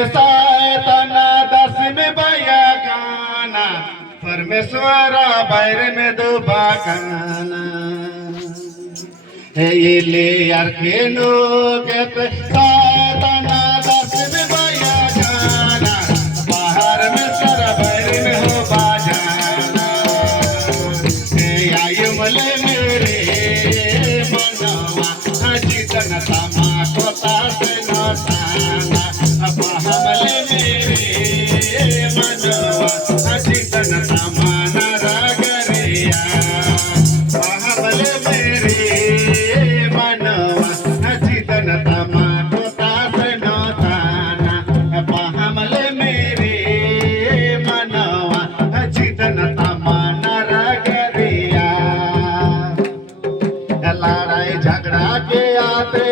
सातना दसवीं भैया गाना परमेश्वरा बैर में दो बागाना हे ये ले यार के नो कहते सातना दसवीं भैया गाना बाहर में सारा बैर में हो बाजाना हे आयु मले मेरे मनवा जीतन तमा कोता से नोताना हमले मेरे मनवा जीतन तमाना रागरिया हमले मेरे मनवा जीतन तमा कोता से नोताना हमले मेरे मनवा जीतन तमाना रागरिया लड़ाई झगड़ा के आते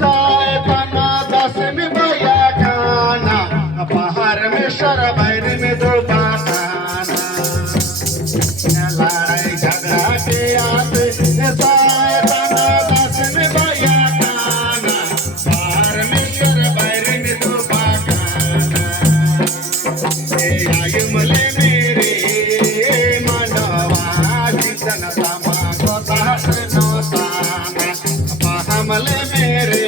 सातना दसवीं भैया गाना बाहर में शर बैर में दो बागाना लड़ाई झगड़ा के आते सातना दसवीं भैया गाना बाहर में शर बैर में दो बागाना आयु मले मेरे मनवा जीतन तमा कोता से नोताना हमले मेरे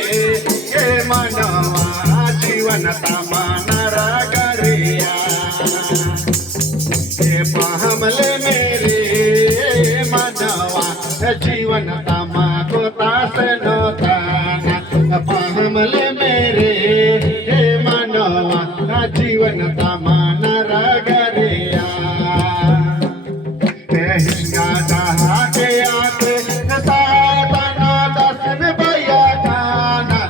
ये मनवा जीवन तमाना रागरिया ये हमले मेरे मनवा जीवन तमा कोता से नोताना हमले मेरे ये मनवा जीवन तमाना रागरिया हिंगा दहा के आते सातना दसवीं भैया गाना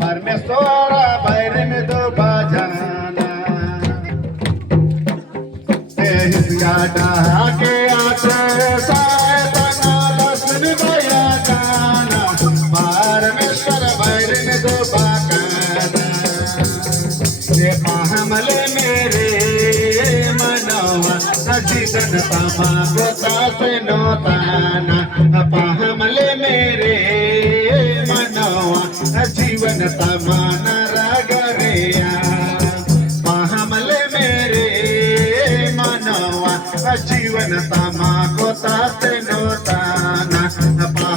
परमेश्वरा बैर में दो बजाना हिंगा दहा के आते सातना दसवीं भैया गाना परमेश्वर बैर में दो बजाना ये हमले मेरे मनवा जीतन तमा कोता से नोताना हमले मेरे मनवा जीवन तमाना रागरिया हमले मेरे मनवा जीवन तमा कोता से नोताना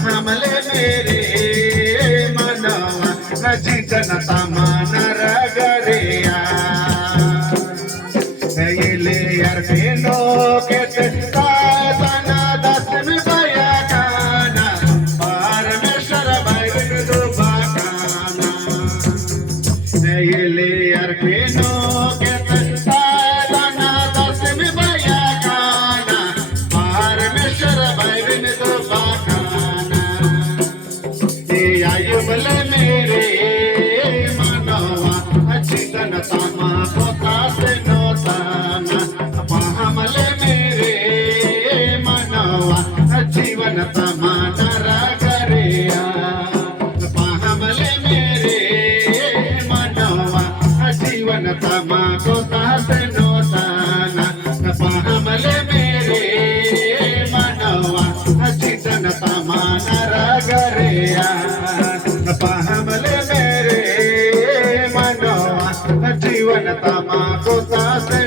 हमले मेरे मनवा जीतन तमाना रागरिया ये ले यार के नो कहते सातना दसवीं भैया गाना परमेश्वर बैर में दो बागाना ये ले यार के नो कहते सातना दसवीं भैया गाना परमेश्वर बैर में दो बागाना ये आयु मले मेरे मनवा जीतन तमा कोता से नोताना हमले मेरे मनवा जीवन तमाना रागरिया हमले मेरे मनवा जीवन तमा कोता से नोताना हमले मेरे मनवा जीतन तमाना रागरिया हमले मेरे मनवा जीवन तमा कोता से